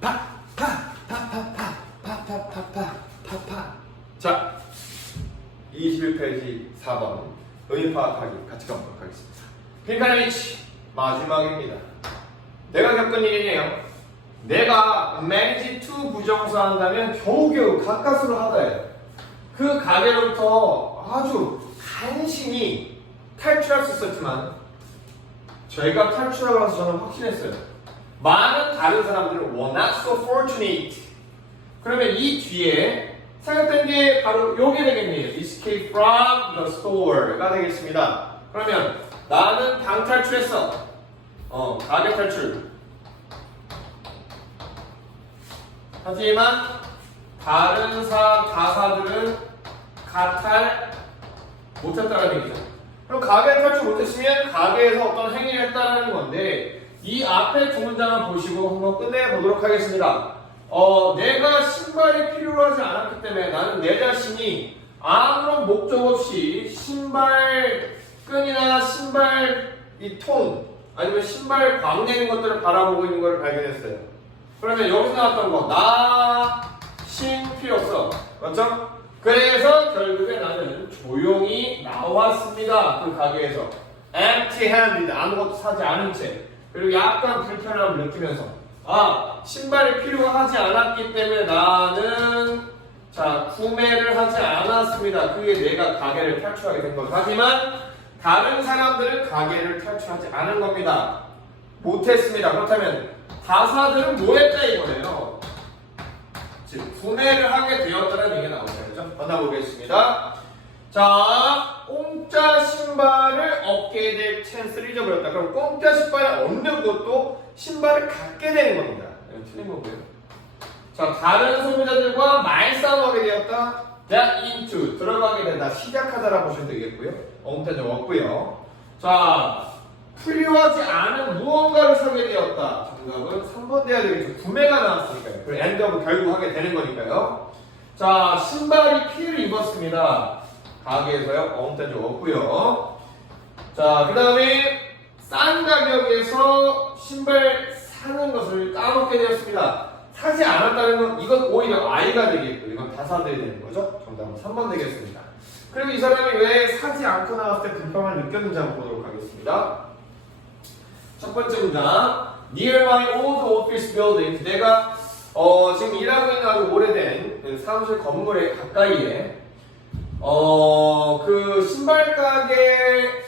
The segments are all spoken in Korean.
파, 파, 파, 파, 파, 파, 파, 파, 파, 파, 파. 자, 21페이지 4번 의미 파악하기 같이 가보도록 하겠습니다. 핑카리치 마지막입니다. 내가 겪은 일이에요. 내가 manage to 부정사 한다면 겨우겨우 가까스로 하다예요. 그 가게로부터 아주 간신히 탈출할 수 있었지만 저희가 탈출하고 나서 저는 확신했어요. 많은 다른 사람들은 were not so fortunate. 그러면 이 뒤에 생각된 게 바로 요게 되겠네요. escape from the store가 되겠습니다. 그러면 나는 방 탈출했어. 어, 가게 탈출. 하지만 다른 사 가사들은 가탈 못했다는 얘기죠. 그럼 가게 탈출 못했으면 가게에서 어떤 행위를 했다는 건데 이 앞에 두 문장을 보시고 한번 끝내 보도록 하겠습니다. 어, 내가 신발이 필요하지 않았기 때문에 나는 내 자신이 아무런 목적 없이 신발 끈이나 신발 이 통 아니면 신발 광내는 것들을 바라보고 있는 걸 발견했어요. 그러면 여기서 나왔던 거, 나, 신 필요 없어. 맞죠? 그래서 결국에 나는 조용히 나왔습니다. 그 가게에서. empty handed. 아무것도 사지 않은 채. 그리고 약간 불편함을 느끼면서. 아, 신발이 필요하지 않았기 때문에 나는 자, 구매를 하지 않았습니다. 그게 내가 가게를 탈출하게 된 거죠. 하지만 다른 사람들은 가게를 탈출하지 않은 겁니다. 못했습니다. 그렇다면 가사들은 뭐 했다 이거예요. 즉 구매를 하게 되었다는 얘기가. 그죠? 만나보겠습니다. 자, 공짜 신발을 얻게 될 찬스를 잊어버렸다. 그럼 공짜 신발을 얻는 것도 신발을 갖게 되는 겁니다. 이건 틀린 거고요. 자, 다른 소비자들과 말싸움하게 되었다. 자, into 들어가게 된다. 시작하다라고 보시면 되겠고요. 엉터져 없고요. 자, 필요하지 않은 무언가를 사게 되었다. 정답은 3번 돼야 되겠죠. 구매가 나왔으니까요. 그리고 엔드업을 결국 하게 되는 거니까요. 자, 신발이 피를 입었습니다. 가게에서요. 엉터져 없고요. 자, 그 다음에 싼 가격에서 신발 사는 것을 까먹게 되었습니다. 사지 않았다는 건 이건 오히려 아이가 되겠고 이건 다 사들이 되는 거죠. 정답은 3번 되겠습니다. 그리고 이 사람이 왜 사지 않고 나왔을 때 불평을 느꼈는지 한번 보도록 하겠습니다. 첫 번째 문장 Near my old office building 내가 어, 지금 일하고 있는 아주 오래된 그 사무실 건물에 가까이에 어, 그 신발 가게의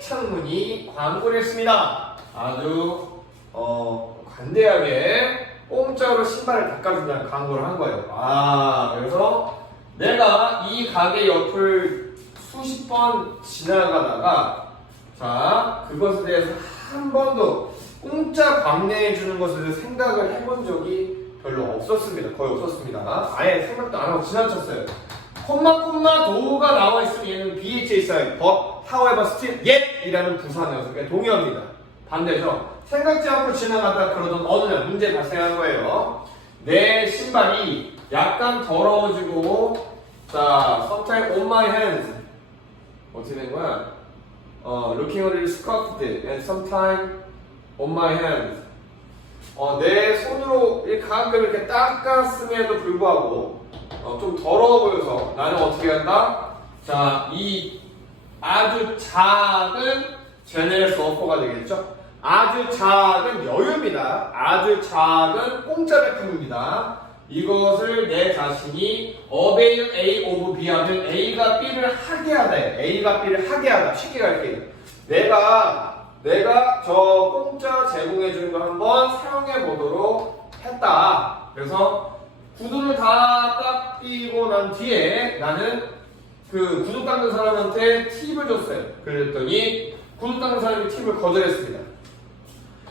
창문이 광고를 했습니다. 아주 어, 관대하게 공짜로 신발을 닦아준다는 광고를 한 거예요. 아, 그래서 내가 이 가게 옆을 수십 번 지나가다가 자, 그것에 대해서 한 번도 공짜 광내해 주는 것을 생각을 해본 적이 별로 없었습니다. 거의 없었습니다. 아예 생각도 안 하고 지나쳤어요. 콤마 콤마 도가 나와 있으면 얘는 BHSI, but, however, still, yet 이라는 부사네요. 그러니까 동의합니다. 반대죠. 생각지 않고 지나가다 그러던 어느 날 문제 발생한 거예요. 내 신발이 약간 더러워지고, 자, sometime on my hands. 어떻게 된 거야? 어, looking a little scuffed and sometime on my hands. 어, 내 손으로 이 가끔 이렇게 닦았음에도 불구하고 어, 좀 더러워 보여서 나는 어떻게 한다? 자, 이 아주 작은 제네레스 어퍼가 되겠죠? 아주 작은 여유입니다. 아주 작은 공짜 제품입니다. 이것을 내 자신이 avail A of B 하면 A가 B를 하게 하다. A가 B를 하게 하다. 쉽게 갈게요. 내가 내가 저 공짜 제공해 주는 걸 한번 사용해 보도록 했다. 그래서 구두를 다 닦이고 난 뒤에 나는 그 구두 닦는 사람한테 팁을 줬어요. 그랬더니 구두 닦는 사람이 팁을 거절했습니다.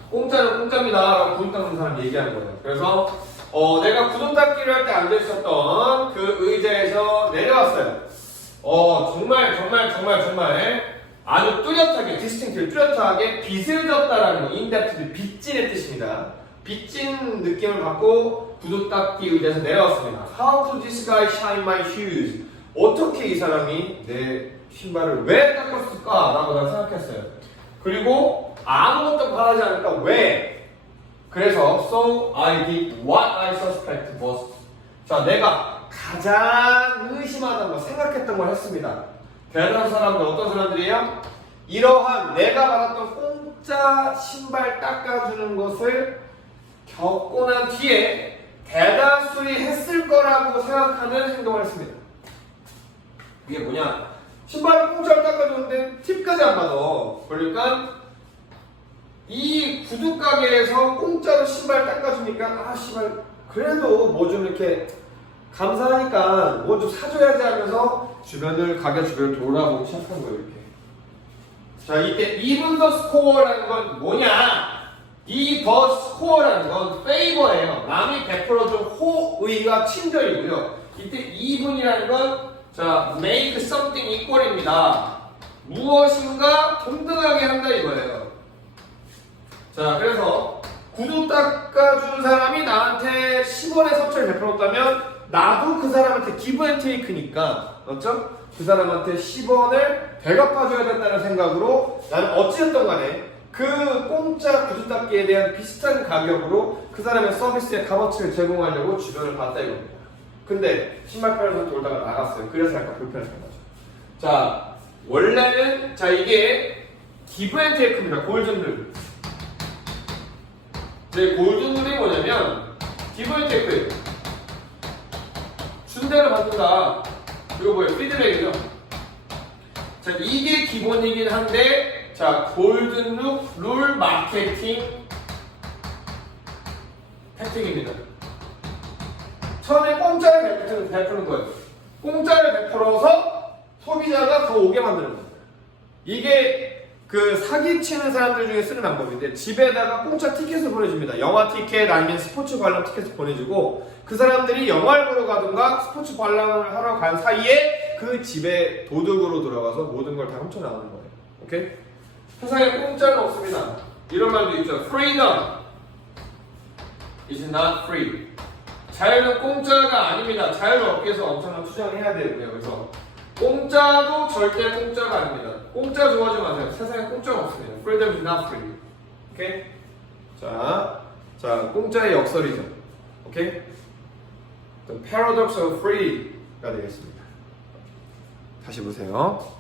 공짜는 공짜입니다. 라고 구두 닦는 사람 얘기하는 거예요. 그래서 어, 내가 구두 닦기를 할 때 앉아 있었던 그 의자에서 내려왔어요. 어, 정말 정말 정말 정말 아주 뚜렷하게 디스팅트 뚜렷하게 빚을 졌다라는 거 인덱트 빚진의 뜻입니다. 빚진 느낌을 받고 구두 닦기 의자에서 내려왔습니다. How could this guy shine my shoes? 어떻게 이 사람이 내 신발을 왜 닦았을까 라고 난 생각했어요. 그리고 아무것도 바라지 않을까 왜 그래서 so I did what I suspect most. 자, 내가 가장 의심하던 거, 생각했던 걸 했습니다. 대단한 사람들 어떤 사람들이에요? 이러한 내가 받았던 공짜 신발 닦아주는 것을 겪고 난 뒤에 대다수이 했을 거라고 생각하는 행동을 했습니다. 이게 뭐냐? 신발을 공짜로 닦아주는데 팁까지 안 받아. 그러니까 이 구두 가게에서 공짜로 신발 닦아주니까 아 씨발 그래도 뭐 좀 이렇게 감사하니까 뭐 좀 사줘야지 하면서 주변을 가게 주변을 돌아보기 시작한 거예요 이렇게. 자 이때 the score라는 건 뭐냐? 이 the score라는 건 favor예요. 남이 베풀어준 호의가 친절이고요. 이때 even이라는 건 자, make something equal입니다. 무엇인가 동등하게 한다 이거예요. 자, 그래서 구두 닦아준 사람이 나한테 10원의 서치를 베풀었다면 나도 그 사람한테 기브 앤 테이크니까 맞죠? 그 사람한테 10원을 배갚아줘야 된다는 생각으로 나는 어찌됐든 간에 그 공짜 구두 닦기에 대한 비슷한 가격으로 그 사람의 서비스의 값어치를 제공하려고 주변을 봤다 이겁니다. 근데 신발 팔면서 돌다가 나갔어요. 그래서 약간 불편했던 거죠. 자, 원래는 자 이게 기브 앤 테이크입니다. 골든 룰. 제 골든 룰이 뭐냐면 기브 앤 테이크. 순대를 받는다. 이거 뭐예요? 피드백이죠. 자, 이게 기본이긴 한데 자, 골든 룰, 룰 마케팅 혜택입니다. 처음에 공짜를 베푸는, 베푸는 거예요. 공짜를 베풀어서 소비자가 더 오게 만드는 겁니다. 이게 그 사기치는 사람들 중에 쓰는 방법인데 집에다가 공짜 티켓을 보내줍니다. 영화 티켓 아니면 스포츠 관람 티켓을 보내주고 그 사람들이 영화를 보러 가든가 스포츠 관람을 하러 간 사이에 그 집에 도둑으로 들어가서 모든 걸 다 훔쳐 나가는 거예요. 오케이? 세상에 공짜는 없습니다. 이런 말도 있죠. Freedom is not free. 자유는 공짜가 아닙니다. 자유를 얻기 위해서 엄청난 투자를 해야 되고요. 그래서 공짜도 절대 공짜가 아닙니다. 공짜 좋아하지 마세요. 세상에 공짜가 없습니다. Freedom is not free. 오케이? 자, 자 공짜의 역설이죠. 오케이? The paradox of free가 되겠습니다. 다시 보세요.